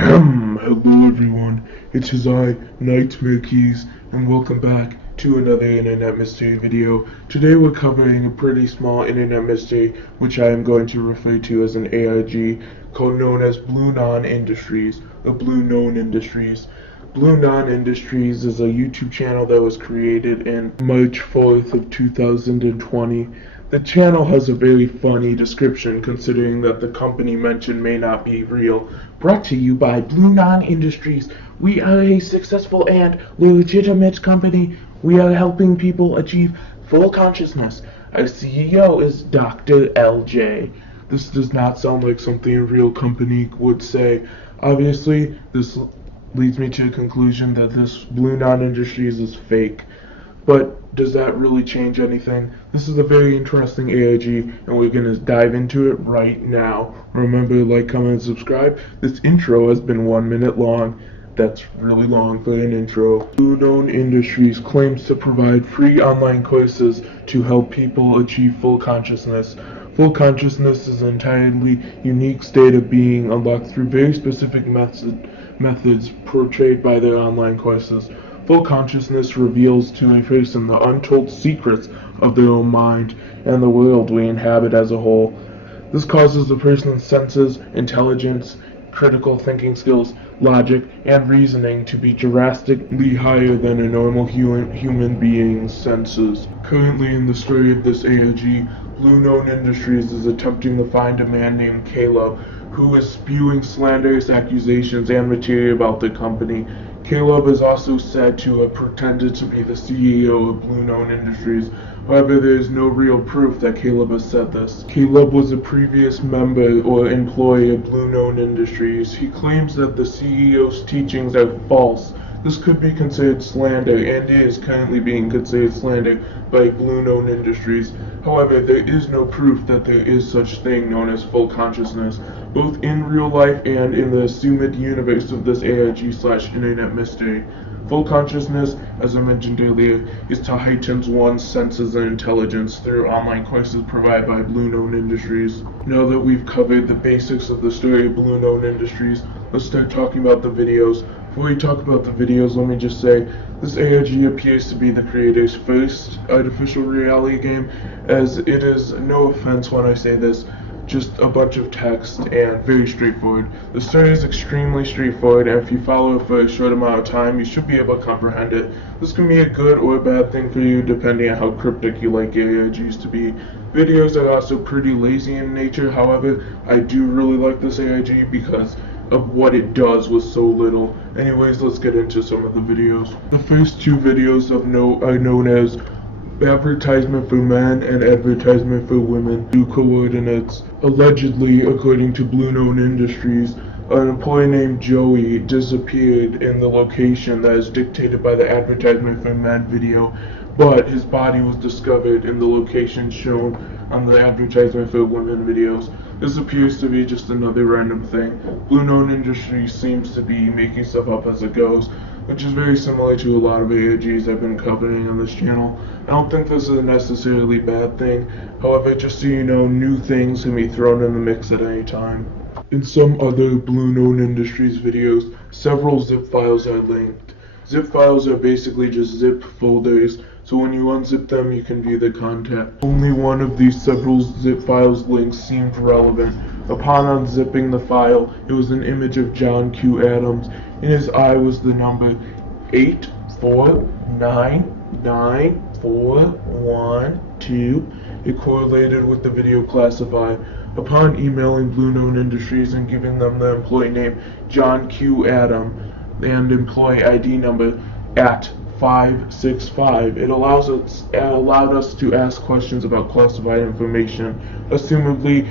Hello everyone, it is I, Nightmare Keys, and welcome back to another internet mystery video. Today we're covering a pretty small internet mystery, which I am going to refer to as an AIG, known as Bluenon Industries, or Bluenon Industries. Bluenon Industries is a YouTube channel that was created in March 4th of 2020. The channel has a very funny description considering that the company mentioned may not be real. Brought to you by Bluenon Industries. We are a successful and legitimate company. We are helping people achieve full consciousness. Our CEO is Dr. LJ. This does not sound like something a real company would say. Obviously, this leads me to a conclusion that this Bluenon Industries is fake. But does that really change anything? This is a very interesting AIG, and we're going to dive into it right now. Remember to like, comment, and subscribe. This intro has been 1 minute long. That's really long for an intro. Bluenon Industries claims to provide free online courses to help people achieve full consciousness. Full consciousness is an entirely unique state of being unlocked through very specific methods portrayed by their online courses. Full consciousness reveals to a person the untold secrets of their own mind and the world we inhabit as a whole. This causes a person's senses, intelligence, critical thinking skills, logic, and reasoning to be drastically higher than a normal human being's senses. Currently in the story of this AIG, Bluenon Industries is attempting to find a man named Caleb who is spewing slanderous accusations and material about the company. Caleb is also said to have pretended to be the CEO of Bluenon Industries. However, there is no real proof that Caleb has said this. Caleb was a previous member or employee of Bluenon Industries. He claims that the CEO's teachings are false. This could be considered slander, and is currently being considered slander by Bluenon Industries. However, there is no proof that there is such thing known as full consciousness, both in real life and in the assumed universe of this AIG/internet mystery. Full consciousness, as I mentioned earlier, is to heighten one's senses and intelligence through online courses provided by Bluenon Industries. Now that we've covered the basics of the story of Bluenon Industries, let's start talking about the videos. Before we talk about the videos, let me just say, this AIG appears to be the creator's first artificial reality game, as it is, no offense when I say this, just a bunch of text and very straightforward. The story is extremely straightforward, and if you follow it for a short amount of time, you should be able to comprehend it. This can be a good or a bad thing for you, depending on how cryptic you like AIGs to be. Videos are also pretty lazy in nature, however, I do really like this AIG because of what it does with so little. Anyways, let's get into some of the videos. The first two videos are known as advertisement for men and advertisement for women. Two coordinates. Allegedly, according to Bluenon Industries, an employee named Joey disappeared in the location that is dictated by the advertisement for men video, but his body was discovered in the location shown on the advertisement for women videos. This appears to be just another random thing. Bluenon Industries seems to be making stuff up as it goes, which is very similar to a lot of AIGs I've been covering on this channel. I don't think this is a necessarily bad thing. However, just so you know, new things can be thrown in the mix at any time. In some other Bluenon Industries videos, several zip files are linked. Zip files are basically just zip folders, so when you unzip them, you can view the content. Only one of these several zip files links seemed relevant. Upon unzipping the file, it was an image of John Q. Adams. In his eye was the number 8499412. It correlated with the video classified. Upon emailing Bluenon Industries and giving them the employee name John Q. Adam and employee ID number at 565, it allowed us to ask questions about classified information. Assumably,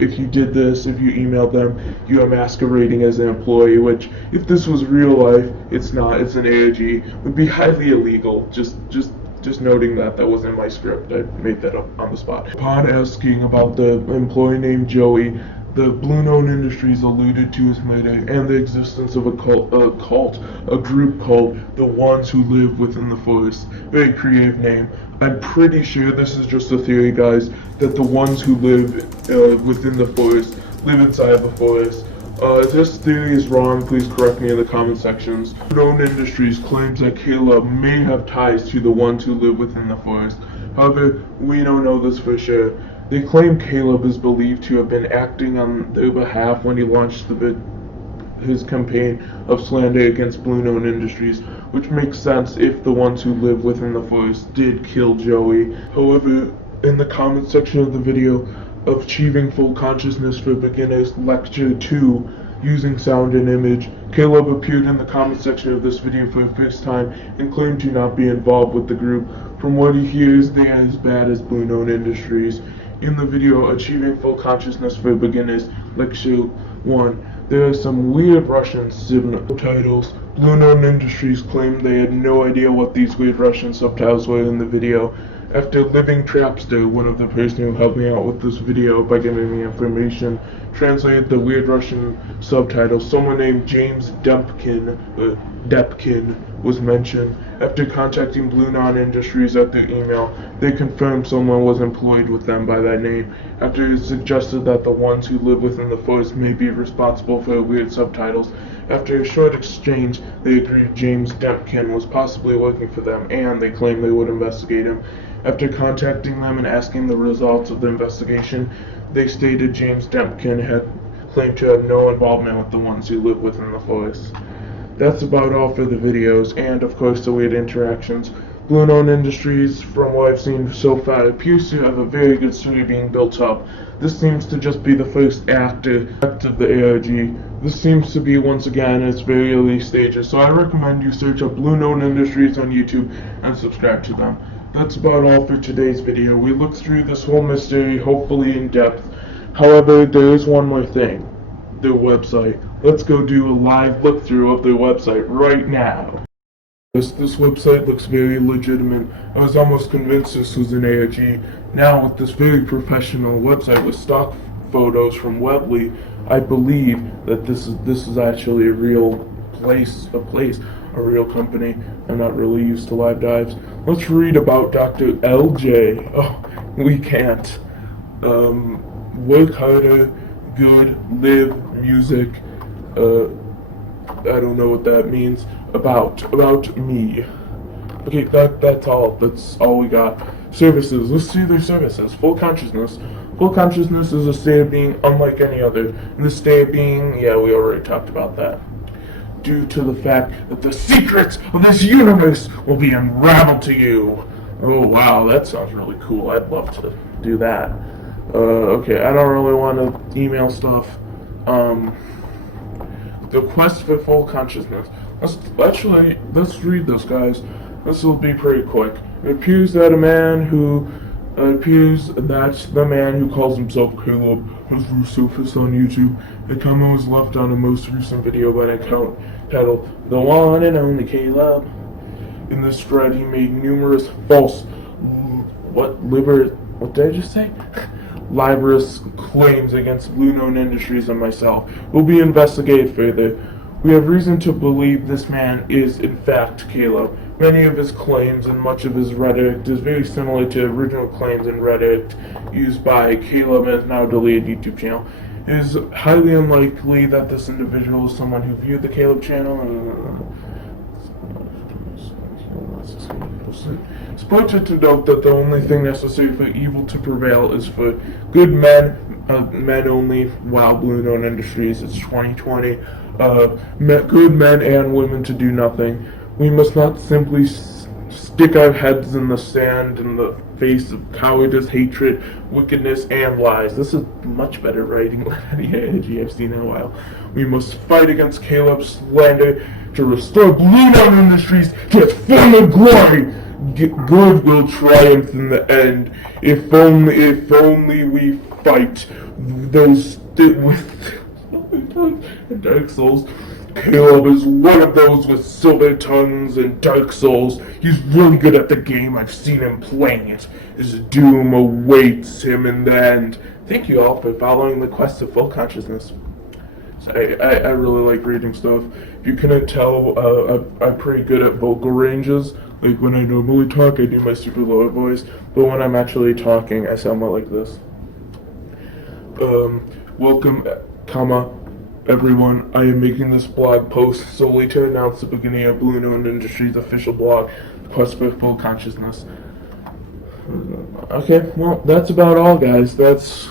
if you did this, if you emailed them, you are masquerading as an employee, which, if this was real life, it's not, it's an AIG, would be highly illegal. Just noting that wasn't my script. I made that up on the spot. Upon asking about the employee named Joey, the Bluenon Industries alluded to his murder and the existence of a group called the Ones Who Live Within the Forest. Very creative name. I'm pretty sure this is just a theory, guys, that the ones who live within the forest live inside the forest. If this theory is wrong, please correct me in the comment sections. Bluenon Industries claims that Caleb may have ties to the ones who live within the forest. However, we don't know this for sure. They claim Caleb is believed to have been acting on their behalf when he launched his campaign of slander against Bluenon Industries, which makes sense if the ones who live within the forest did kill Joey. However, in the comment section of the video of Achieving Full Consciousness for Beginners Lecture 2, Using Sound and Image, Caleb appeared in the comment section of this video for the first time and claimed to not be involved with the group. From what he hears, they are as bad as Bluenon Industries. In the video Achieving Full Consciousness for Beginners Lecture 1, there are some weird Russian subtitles. Bluenon Industries claimed they had no idea what these weird Russian subtitles were in the video. After LivingTrapster, one of the person who helped me out with this video by giving me information, translated the weird Russian subtitles, someone named James Depkin was mentioned. After contacting Bluenon Industries at their email, they confirmed someone was employed with them by that name. After it suggested that the ones who live within the forest may be responsible for the weird subtitles, after a short exchange, they agreed James Depkin was possibly working for them, and they claimed they would investigate him. After contacting them and asking the results of the investigation, they stated James Depkin had claimed to have no involvement with the ones who live within the forest. That's about all for the videos, and of course the weird interactions. Bluenon Industries, from what I've seen so far, appears to have a very good story being built up. This seems to just be the first act of the ARG. This seems to be once again in its very early stages, so I recommend you search up Bluenon Industries on YouTube and subscribe to them. That's about all for today's video. We looked through this whole mystery, hopefully in depth. However, there is one more thing. Their website. Let's go do a live look through of their website right now. This website looks very legitimate. I was almost convinced this was an ARG. Now with this very professional website with stock photos from Webley, I believe that this is actually a real place, a real company. I'm not really used to live dives. Let's read about Dr. LJ. Oh, we can't. Work harder, good, live, music. I don't know what that means. About me. Okay, that's all. That's all we got. Services. Let's see their services. Full consciousness. Full consciousness is a state of being unlike any other. And the state of being, yeah, we already talked about that. Due to the fact that the secrets of this universe will be unraveled to you. Oh wow, that sounds really cool. I'd love to do that. Okay, I don't really want to email stuff. The quest for full consciousness. Let's read this, guys. This will be pretty quick. It appears that the man who calls himself Caleb has resurfaced on YouTube. The comment was left on a most recent video by an account titled "The One and Only Caleb." In this thread, he made numerous false, what did I just say? Libelous claims against Bluenon Industries and myself will be investigated further. We have reason to believe this man is in fact Caleb. Many of his claims and much of his rhetoric is very similar to original claims and rhetoric used by Caleb and his now deleted YouTube channel. It is highly unlikely that this individual is someone who viewed the Caleb channel. It's important to note that the only thing necessary for evil to prevail is for good men only, while Bluenon Industries, it's 2020, good men and women to do nothing. We must not simply stick our heads in the sand in the face of cowardice, hatred, wickedness, and lies. This is much better writing than any AIG I've seen in a while. We must fight against Caleb's slander to restore Bluenon Industries to its former glory. Good will triumph in the end. If only we fight those with Dark Souls. Caleb is one of those with silver tongues and Dark Souls. He's really good at the game. I've seen him playing it. His doom awaits him in the end. Thank you all for following the quest of full consciousness. So I really like reading stuff. If you couldn't tell, I'm pretty good at vocal ranges. Like when I normally talk, I do my super low voice, but when I'm actually talking, I sound more like this. Welcome, everyone. I am making this blog post solely to announce the beginning of Bluenon Industries' official blog, The Quest for Full Consciousness. Okay, well, that's about all, guys.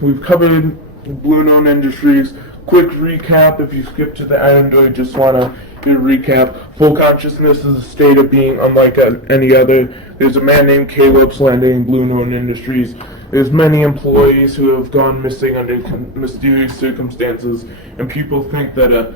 We've covered Bluenon Industries. Quick recap, if you skip to the end or just want to get a recap. Full consciousness is a state of being unlike any other. There's a man named Caleb Slander in Bluenon Industries. There's many employees who have gone missing under mysterious circumstances, and people think that a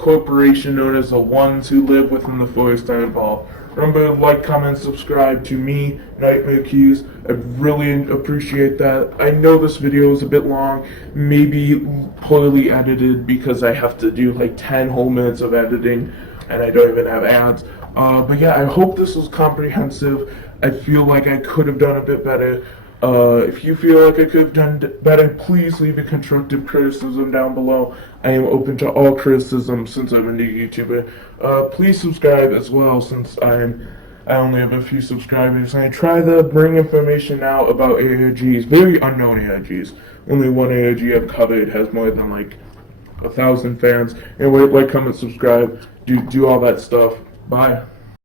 corporation known as the Ones Who Live Within the Forest are involved. Remember to like, comment, subscribe to me, Nightmare Keys. I really appreciate that. I know this video is a bit long, maybe poorly edited because I have to do like 10 whole minutes of editing and I don't even have ads. But yeah, I hope this was comprehensive. I feel like I could have done a bit better. If you feel like I could have done better, please leave a constructive criticism down below. I am open to all criticism since I'm a new YouTuber. Please subscribe as well since I only have a few subscribers. And I try to bring information out about ARGs, very unknown ARGs. Only one ARG I've covered has more than like 1,000 fans. Anyway, like, comment, subscribe, do all that stuff. Bye.